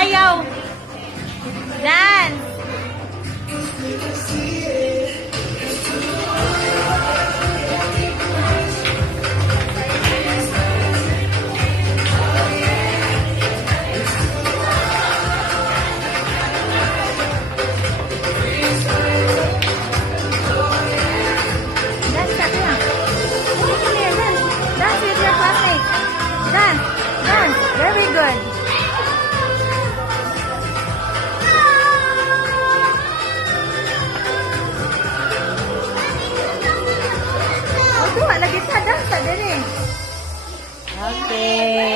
sayaw. Dance. Dance, Katia. Come here, dance. Dance with your classmates. Dance. Dance. Very good. Oh, tuwa lagi ta dance ta dere. Okay.